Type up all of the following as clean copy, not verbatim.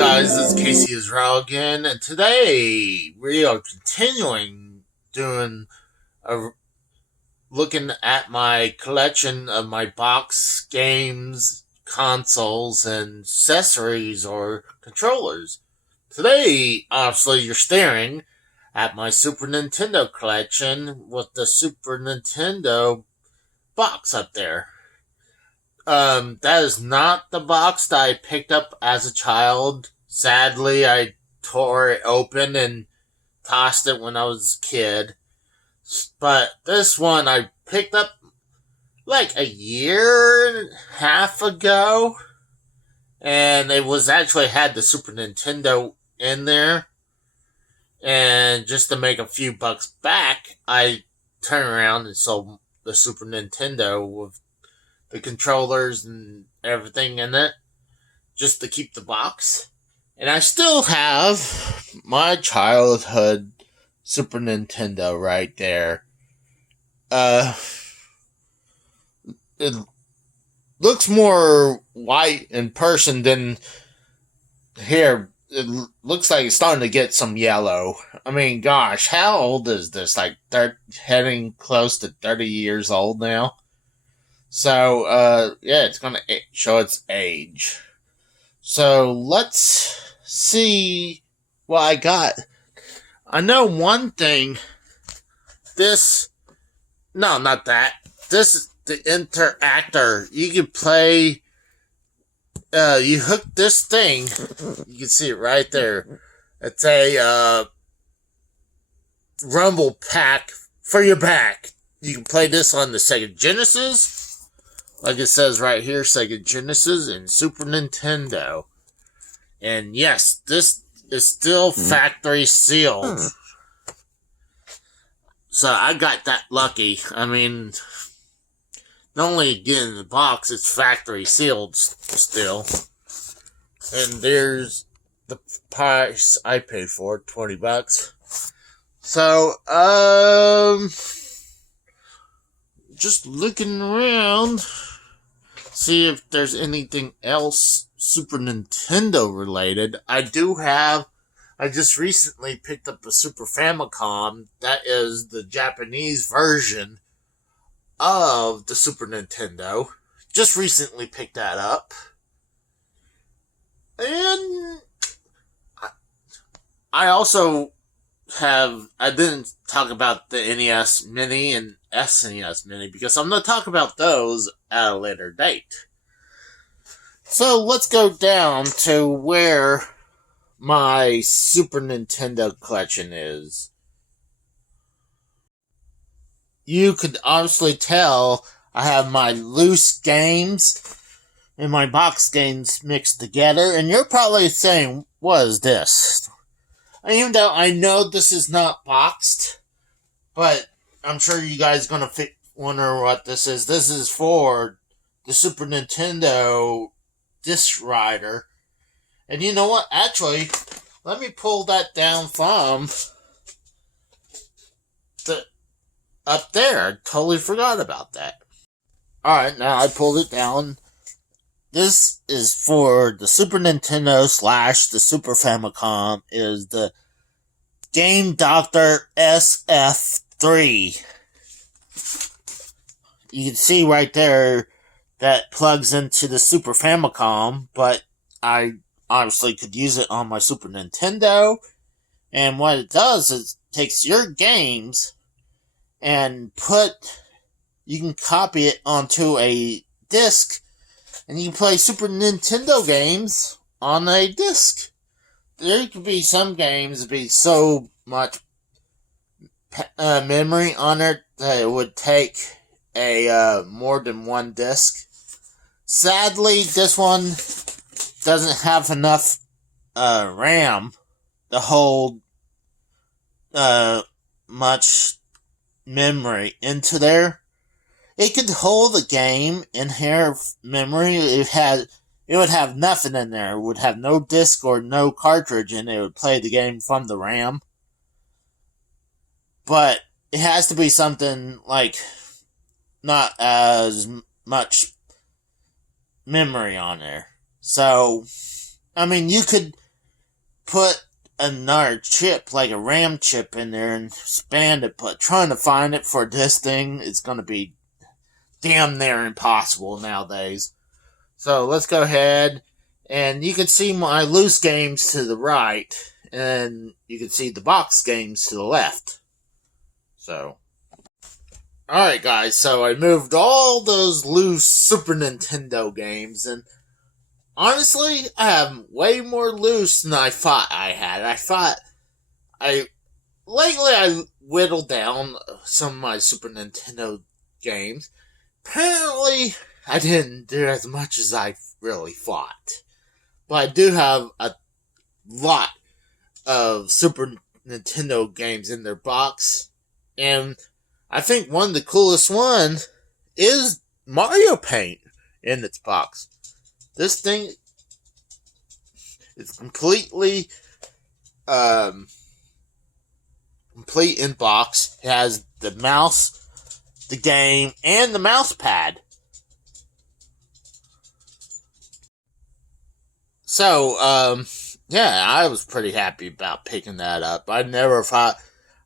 guys, it's Casey Israel again, and today we are continuing doing a looking at my collection of my box games, consoles, and accessories or controllers. Today, obviously, you're staring at my Super Nintendo collection with the Super Nintendo box up there. That is not the box that I picked up as a child. Sadly, I tore it open and tossed it when I was a kid. But this one I picked up like a year and a half ago. And it was actually had the Super Nintendo in there. And just to make a few bucks back, I turned around and sold the Super Nintendo with the controllers and everything in it, just to keep the box. And I still have my childhood Super Nintendo right there. It looks more white in person than here. It looks like it's starting to get some yellow. I mean, gosh, how old is this? Like, heading close to 30 years old now? So, yeah, it's gonna show its age. So, let's see what I got. I know one thing. No, not that. This is the interactor. You can play, you hook this thing. You can see it right there. It's a, rumble pack for your back. You can play this on the Sega Genesis. Like it says right here, Sega Genesis and Super Nintendo. And yes, this is still factory sealed. So I got that lucky. I mean, not only getting the box, it's factory sealed still. And there's the price I paid for it, $20. So, just looking around, see if there's anything else Super Nintendo related. I just recently picked up a Super Famicom. That is the Japanese version of the Super Nintendo. Just recently picked that up. And I also I didn't talk about the NES Mini and SNES Mini because I'm going to talk about those at a later date. So let's go down to where my Super Nintendo collection is. You could obviously tell I have my loose games and my box games mixed together, and you're probably saying, what is this? Even though I know this is not boxed, but I'm sure you guys are going to wonder what this is. This is for the Super Nintendo disc writer. And you know what? Actually, let me pull that down from the up there. I totally forgot about that. Alright, now I pulled it down. This is for the Super Nintendo / the Super Famicom, is the Game Doctor SF3. You can see right there that plugs into the Super Famicom, but I obviously could use it on my Super Nintendo. And what it does is it takes your games and you can copy it onto a disc, and you can play Super Nintendo games on a disc. There could be some games that be so much memory on it that it would take a more than one disc. Sadly, this one doesn't have enough RAM to hold much memory into there. It could hold a game in here memory. It would have nothing in there. It would have no disc or no cartridge, and it would play the game from the RAM. But it has to be something like not as much memory on there. So, I mean, you could put another chip, like a RAM chip in there and expand it, but trying to find it for this thing is going to be damn near impossible nowadays. So let's go ahead, and you can see my loose games to the right, and you can see the box games to the left. So, alright guys, so I moved all those loose Super Nintendo games, and honestly, I have way more loose than I thought I had. Lately I whittled down some of my Super Nintendo games. Apparently, I didn't do as much as I really thought. But I do have a lot of Super Nintendo games in their box. And I think one of the coolest ones is Mario Paint in its box. This thing is completely complete in box. It has the mouse, the game, and the mouse pad. So, yeah, I was pretty happy about picking that up. I never thought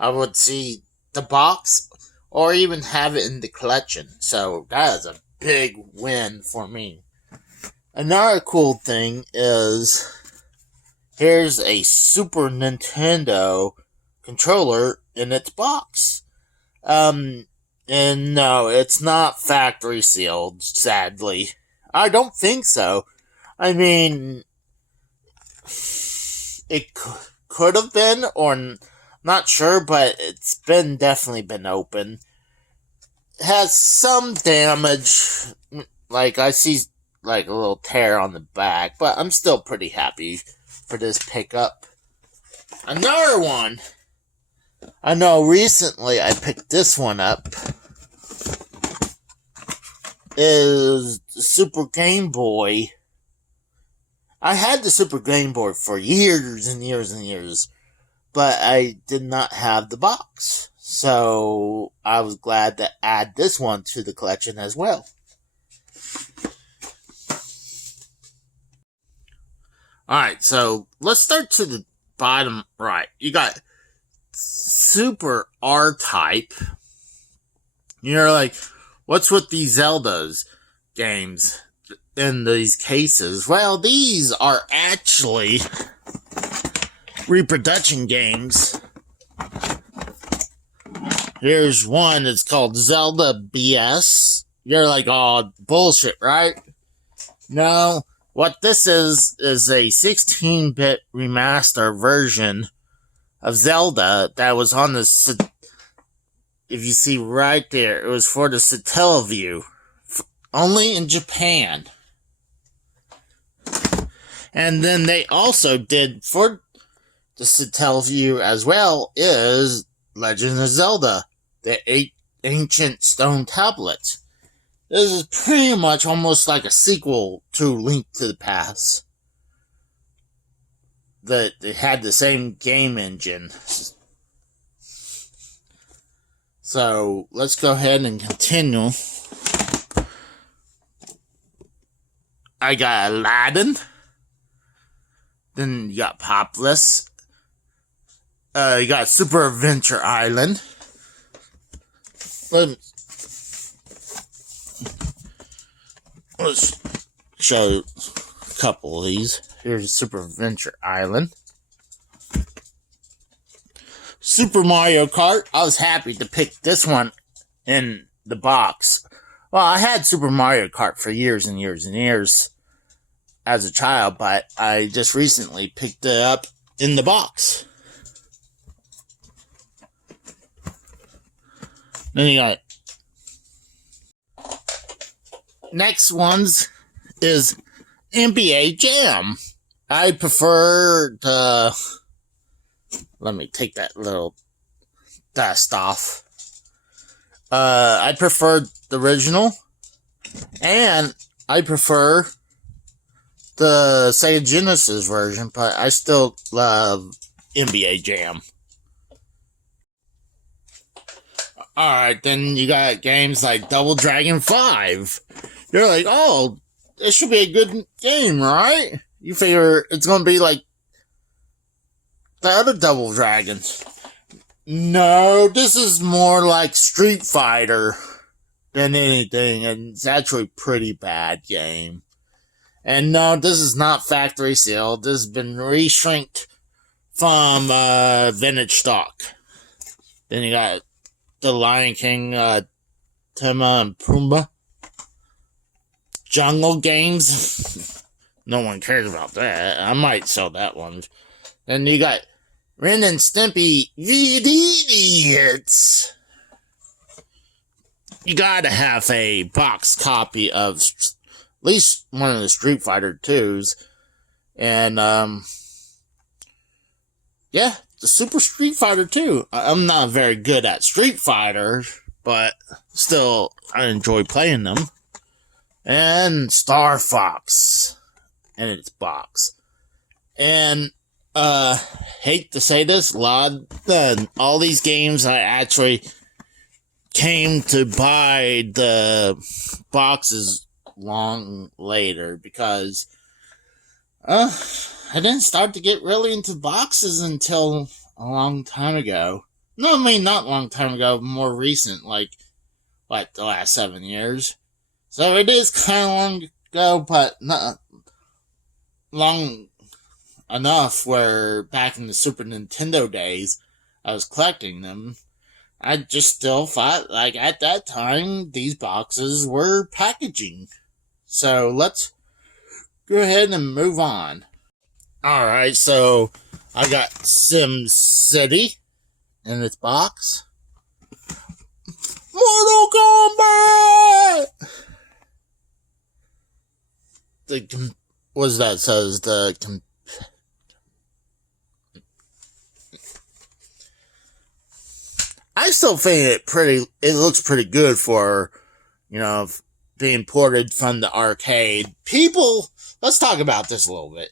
I would see the box or even have it in the collection. So, that is a big win for me. Another cool thing is, here's a Super Nintendo controller in its box. And no, it's not factory sealed, sadly. I don't think so. I mean, it could have been, or not sure, but it's definitely been open. It has some damage, like I see like a little tear on the back, but I'm still pretty happy for this pickup. Another one, I know recently I picked this one up, is the Super Game Boy. I had the Super Game Boy for years and years and years, but I did not have the box. So I was glad to add this one to the collection as well. Alright, so let's start to the bottom right. You got Super R-Type. You're like, what's with these Zelda's games in these cases? Well, these are actually reproduction games. Here's one that's called Zelda Bs. You're like, oh, bullshit, right? No, what this is a 16-bit remaster version of Zelda that was on the, if you see right there, it was for the Satellaview, only in Japan. And then they also did for the Satellaview as well is Legend of Zelda, the Ancient Stone Tablet. This is pretty much almost like a sequel to Link to the Past. That it had the same game engine. So let's go ahead and continue. I got Aladdin. Then you got Populous. You got Super Adventure Island. Let's show you a couple of these. Here's Super Adventure Island. Super Mario Kart. I was happy to pick this one in the box. Well, I had Super Mario Kart for years and years and years as a child, but I just recently picked it up in the box. Then you got next ones is NBA Jam. I prefer the, let me take that little dust off. I prefer the original, and I prefer the Sega Genesis version, but I still love NBA Jam. Alright, then you got games like Double Dragon 5. You're like, oh, it should be a good game, right? You figure it's going to be like the other Double Dragons. No, this is more like Street Fighter than anything, and it's actually a pretty bad game. And no, this is not factory sealed. This has been reshrinked from vintage stock. Then you got the Lion King, Timon and Pumbaa. Jungle Games. No one cares about that. I might sell that one. Then you got Ren and Stimpy, idiots. You gotta have a box copy of at least one of the Street Fighter 2s. And, yeah, the Super Street Fighter 2. I'm not very good at Street Fighter, but still, I enjoy playing them. And Star Fox in its box. And, hate to say this, all these games I actually came to buy the boxes long later because, I didn't start to get really into boxes until a long time ago. No, I mean, not long time ago, more recent, like, the last 7 years. So it is kind of long ago, but not long enough where back in the Super Nintendo days, I was collecting them. I just still thought, like, at that time, these boxes were packaging. So let's go ahead and move on. Alright, so I got Sim City in its box. Mortal Kombat! What's that says? I still think it looks pretty good for, being ported from the arcade. Let's talk about this a little bit.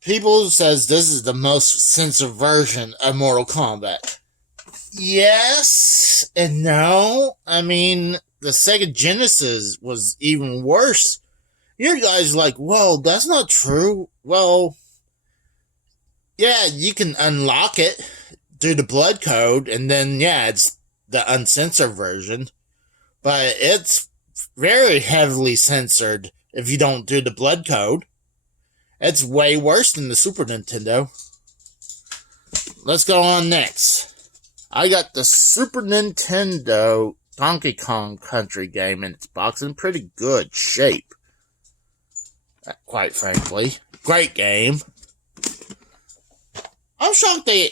People says this is the most censored version of Mortal Kombat. Yes and no. I mean, the Sega Genesis was even worse. You guys are like, well, that's not true. Well, yeah, you can unlock it through the blood code, and then, yeah, it's the uncensored version. But it's very heavily censored if you don't do the blood code. It's way worse than the Super Nintendo. Let's go on next. I got the Super Nintendo Donkey Kong Country game in its box in pretty good shape. Quite frankly. Great game. I'm shocked they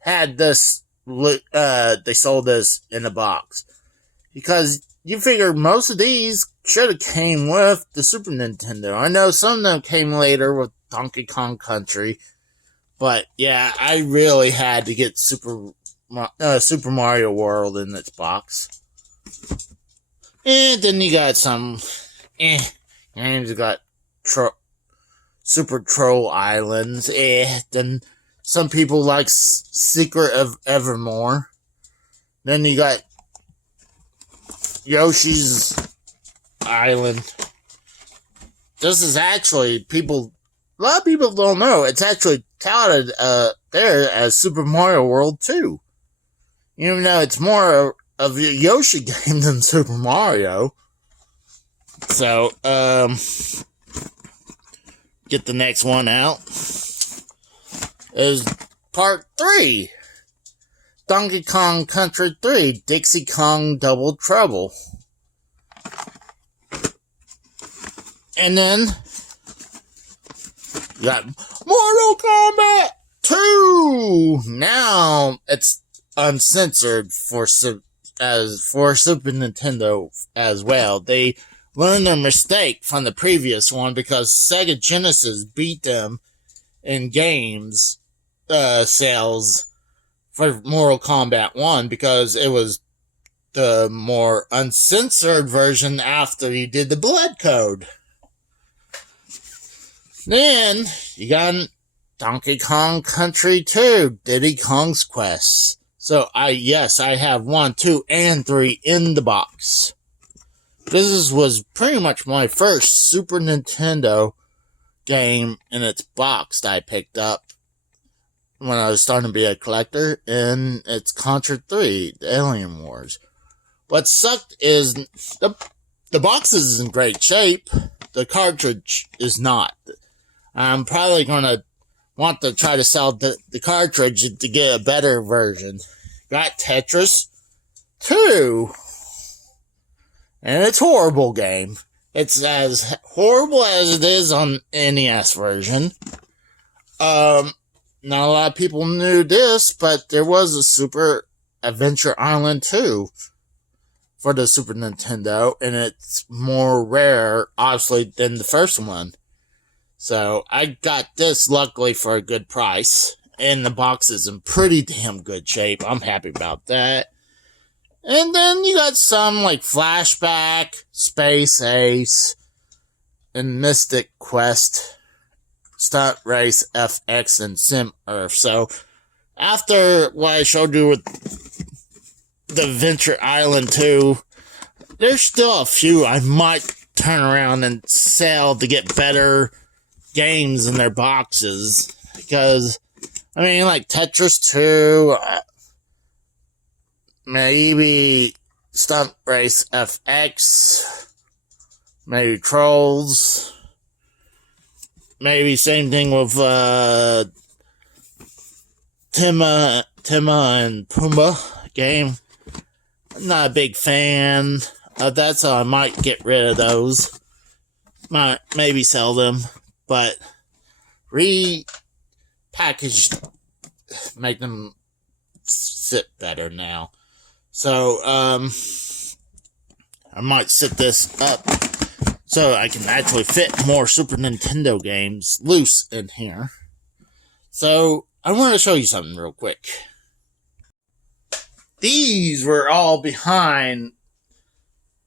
had this, they sold this in a box. Because you figure most of these should have came with the Super Nintendo. I know some of them came later with Donkey Kong Country. But yeah, I really had to get Super Mario World in its box. And then you got some games. You got Super Troll Islands. Then some people like Secret of Evermore. Then you got Yoshi's Island. This is actually, a lot of people don't know, it's actually touted there as Super Mario World 2. Even though it's more of a Yoshi game than Super Mario. So, get the next one out. Is part 3. Donkey Kong Country 3, Dixie Kong Double Trouble. And then, you got Mortal Kombat 2! Now, it's uncensored for Super Nintendo as well. They learned their mistake from the previous one because Sega Genesis beat them in games sales for Mortal Kombat 1 because it was the more uncensored version after you did the blood code. Then, you got Donkey Kong Country 2, Diddy Kong's Quest. So, I have 1, 2, and 3 in the box. This was pretty much my first Super Nintendo game in its box that I picked up. when I was starting to be a collector, and it's Contra 3, the Alien Wars. What sucked is the box is in great shape, the cartridge is not. I'm probably going to want to try to sell the cartridge to get a better version. Got Tetris 2, and it's a horrible game. It's as horrible as it is on NES version. Not a lot of people knew this, but there was a Super Adventure Island 2 for the Super Nintendo, and it's more rare, obviously, than the first one. So I got this, luckily, for a good price, and the box is in pretty damn good shape. I'm happy about that. And then you got some like Flashback, Space Ace, and Mystic Quest, Stunt Race FX, and Sim Earth. So after what I showed you with the Adventure Island 2, there's still a few I might turn around and sell to get better games in their boxes. Because, I mean, like Tetris 2, maybe Stunt Race FX, maybe Trolls, maybe same thing with Timma and Pumbaa game. I'm not a big fan of that, so I might get rid of those. Might maybe sell them, but repackaged, make them sit better now. So, I might set this up so I can actually fit more Super Nintendo games loose in here. So, I want to show you something real quick. These were all behind.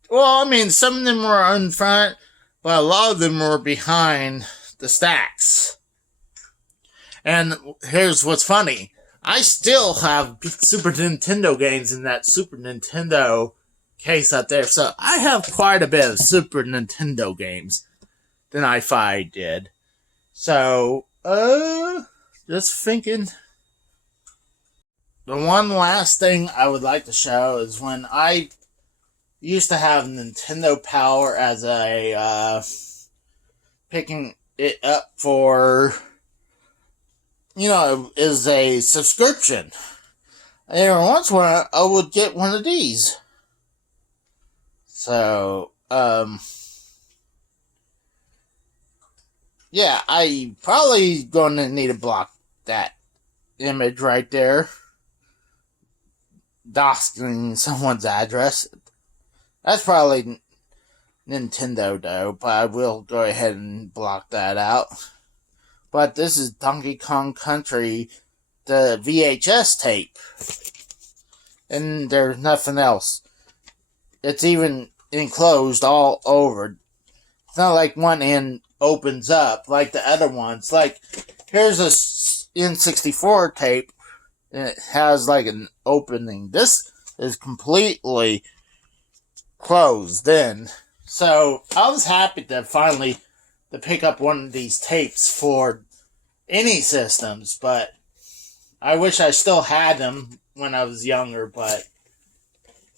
Well, I mean, some of them were in front, but a lot of them were behind the stacks. And here's what's funny. I still have Super Nintendo games in that Super Nintendo case up there. So I have quite a bit of Super Nintendo games than I thought I did. So, just thinking. The one last thing I would like to show is when I used to have Nintendo Power as a, picking it up for, is a subscription. And once I would get one of these. So, yeah, I probably going to need to block that image right there. Dosting someone's address. That's probably Nintendo though, but I will go ahead and block that out. But this is Donkey Kong Country, the VHS tape. And there's nothing else. It's even enclosed all over. It's not like one end opens up like the other ones. Like, here's a N64 tape. And it has like an opening. This is completely closed in. So I was happy to finally to pick up one of these tapes for any systems, but I wish I still had them when I was younger, but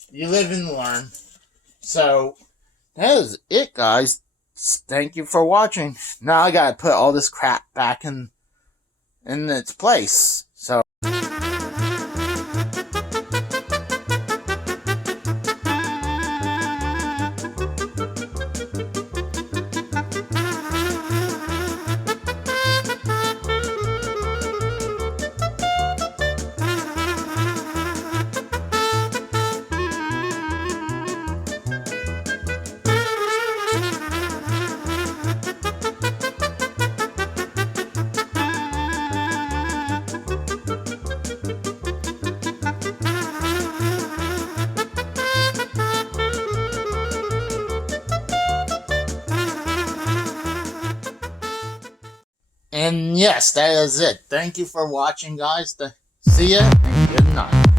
you live and learn. So that is it, guys. Thank you for watching. Now I gotta put all this crap back in its place. So and yes, that is it. Thank you for watching, guys. See ya, and good night.